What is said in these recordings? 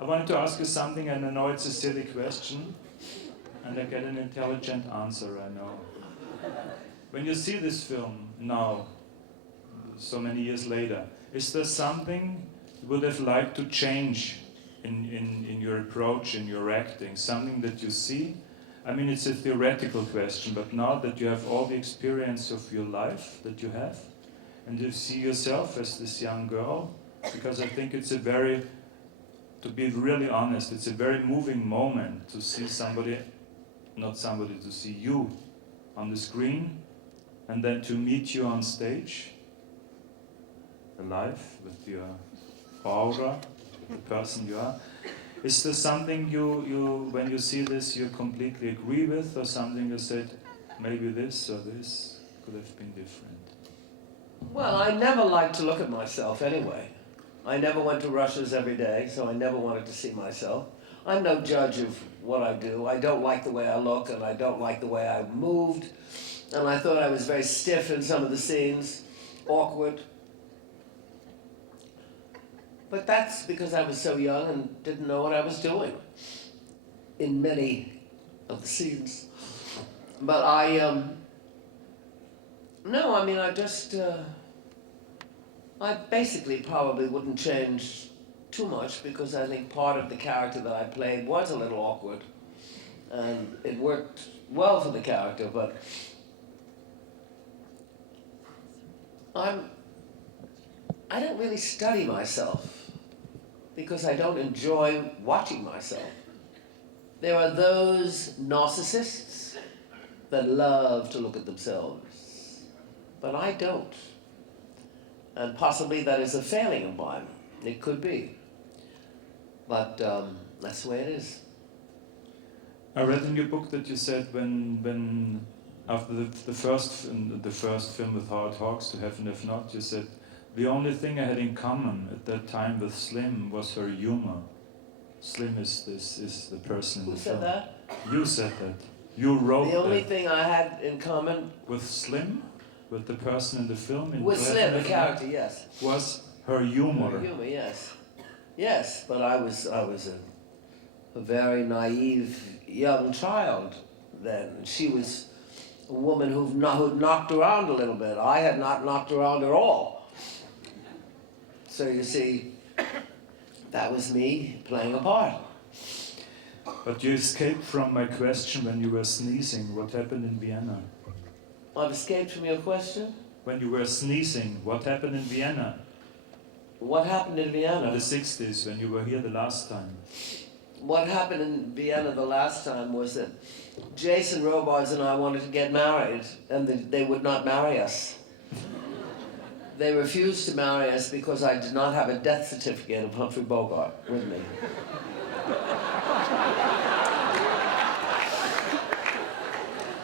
I wanted to ask you something, and I know it's a silly question, and I get an intelligent answer, I know. When you see this film now, so many years later, is there something you would have liked to change in your approach, in your acting? Something that you see? I mean, it's a theoretical question, but now that you have all the experience of your life that you have, and you see yourself as this young girl, because I think it's a very, to be really honest, it's a very moving moment to see somebody, not somebody, to see you on the screen, and then to meet you on stage, alive, with your aura, the person you are. Is there something you when you see this, you completely agree with, or something you said, maybe this or this could have been different? Well, I never liked to look at myself anyway. I never went to Russia's every day, so I never wanted to see myself. I'm no judge of what I do. I don't like the way I look, and I don't like the way I moved. And I thought I was very stiff in some of the scenes, awkward. But that's because I was so young and didn't know what I was doing in many of the scenes. But no, I mean, I basically probably wouldn't change too much, because I think part of the character that I played was a little awkward. And it worked well for the character, but I don't really study myself, because I don't enjoy watching myself. There are those narcissists that love to look at themselves, but I don't. And possibly that is a failing of mine. It could be. But that's the way it is. I read in your book that you said when after the first film with Howard Hawks, To Have and Have Not, you said, the only thing I had in common at that time with Slim was her humor. Slim is the person in the film. Who said that? You said that. You wrote the only that. thing I had in common With Slim, with the person in the film. With Slim, the character, yes. Was her humor. Her humor, yes. Yes, but I was a very naive young child then. She was a woman who'd knocked around a little bit. I had not knocked around at all. So you see, that was me playing a part. But you escaped from my question when you were sneezing. What happened in Vienna? I've escaped from your question? When you were sneezing, what happened in Vienna? What happened in Vienna? In the 60s, when you were here the last time. What happened in Vienna the last time was that Jason Robards and I wanted to get married, and they would not marry us. They refused to marry us because I did not have a death certificate of Humphrey Bogart with me.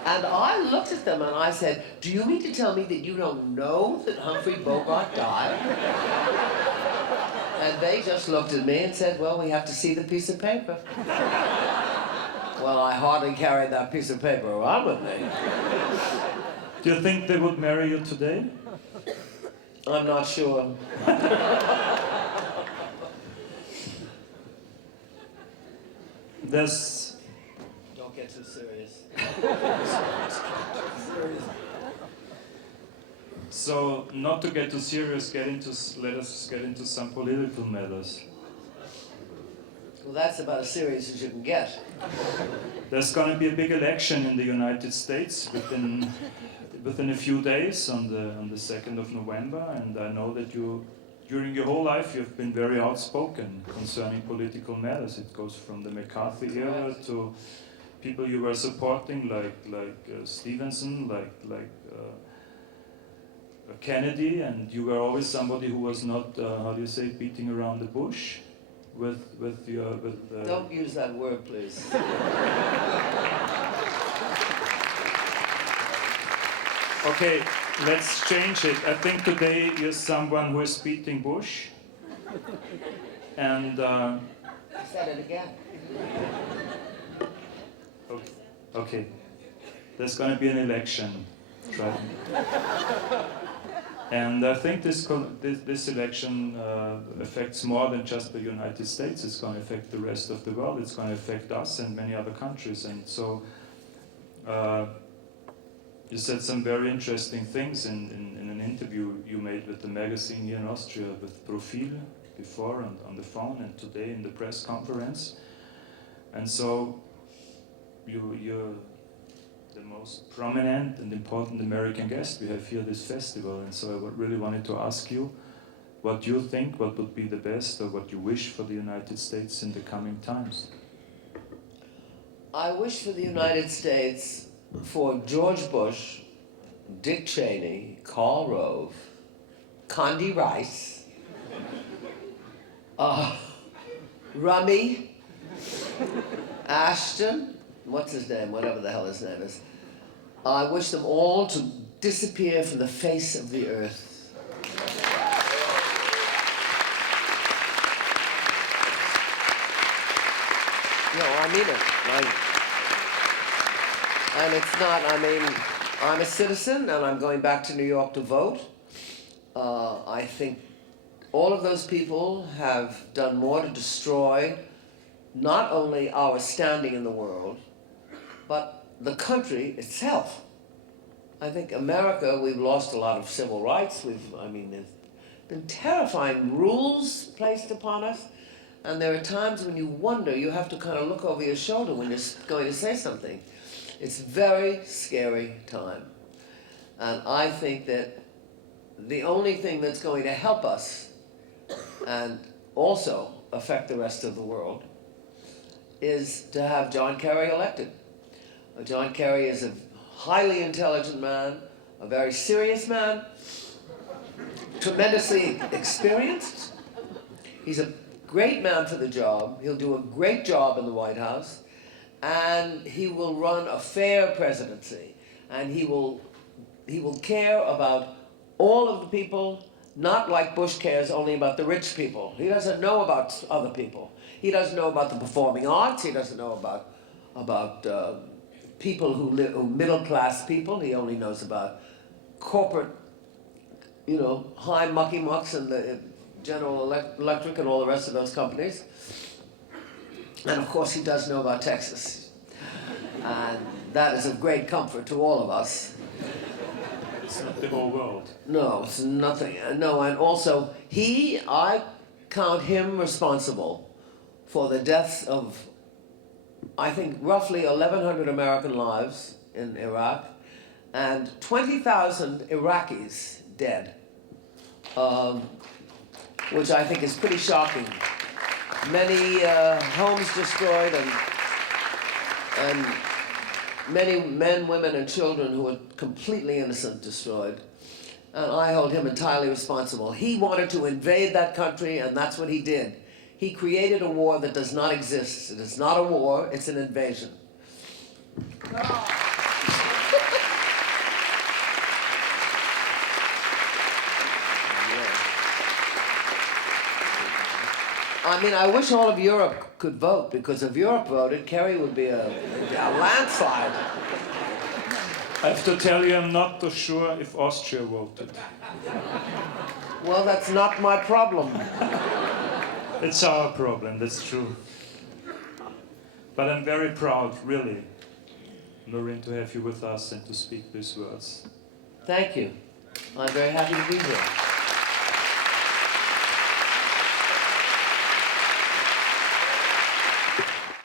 And I looked at them and I said, do you mean to tell me that you don't know that Humphrey Bogart died? And they just looked at me and said, well, we have to see the piece of paper. Well, I hardly carried that piece of paper around with me. Do you think they would marry you today? I'm not sure. Don't get too serious. So, not to get too serious, let us get into some political matters. Well, that's about as serious as you can get. There's going to be a big election in the United States within a few days, on the 2nd of November, and I know that during your whole life, you've been very outspoken concerning political matters. It goes from the McCarthy era to people you were supporting, like Stevenson, like Kennedy, and you were always somebody who was not, how do you say, beating around the bush with your... Don't use that word, please. Okay, let's change it. I think today you're someone who is beating bush, and... I said it again. Okay. There's going to be an election. Try. And I think this election affects more than just the United States. It's going to affect the rest of the world. It's going to affect us and many other countries. And so you said some very interesting things in an interview you made with the magazine here in Austria, with Profil, before on the phone, and today in the press conference. And so you're the most prominent and important American guest we have here this festival, and so I really wanted to ask you what you think, what would be the best, or what you wish for the United States in the coming times. I wish for the United States for George Bush, Dick Cheney, Karl Rove, Condi Rice, Rummy, Ashton, what's his name, whatever the hell his name is. I wish them all to disappear from the face of the earth. No, I mean it. And it's not, I mean, I'm a citizen and I'm going back to New York to vote. I think all of those people have done more to destroy not only our standing in the world, but the country itself. I think America, we've lost a lot of civil rights. There's been terrifying rules placed upon us. And there are times when you wonder, you have to kind of look over your shoulder when you're going to say something. It's a very scary time. And I think that the only thing that's going to help us and also affect the rest of the world is to have John Kerry elected. John Kerry is a highly intelligent man, a very serious man, tremendously experienced. He's a great man for the job. He'll do a great job in the White House, and he will run a fair presidency, and he will care about all of the people, not like Bush cares only about the rich people. He doesn't know about other people. He doesn't know about the performing arts. He doesn't know about people who live, middle-class people. He only knows about corporate, high mucky-mucks and the General Electric and all the rest of those companies. And of course he does know about Texas. And that is of great comfort to all of us. It's not the whole world. No, it's nothing. No, and also I count him responsible for the deaths of, I think, roughly 1,100 American lives in Iraq and 20,000 Iraqis dead, which I think is pretty shocking. Many homes destroyed and many men, women, and children who were completely innocent destroyed. And I hold him entirely responsible. He wanted to invade that country, and that's what he did. He created a war that does not exist. It is not a war, it's an invasion. I wish all of Europe could vote, because if Europe voted, Kerry would be a landslide. I have to tell you, I'm not so sure if Austria voted. Well, that's not my problem. It's our problem, that's true. But I'm very proud, really, Lauren, to have you with us and to speak these words. Thank you. I'm very happy to be here.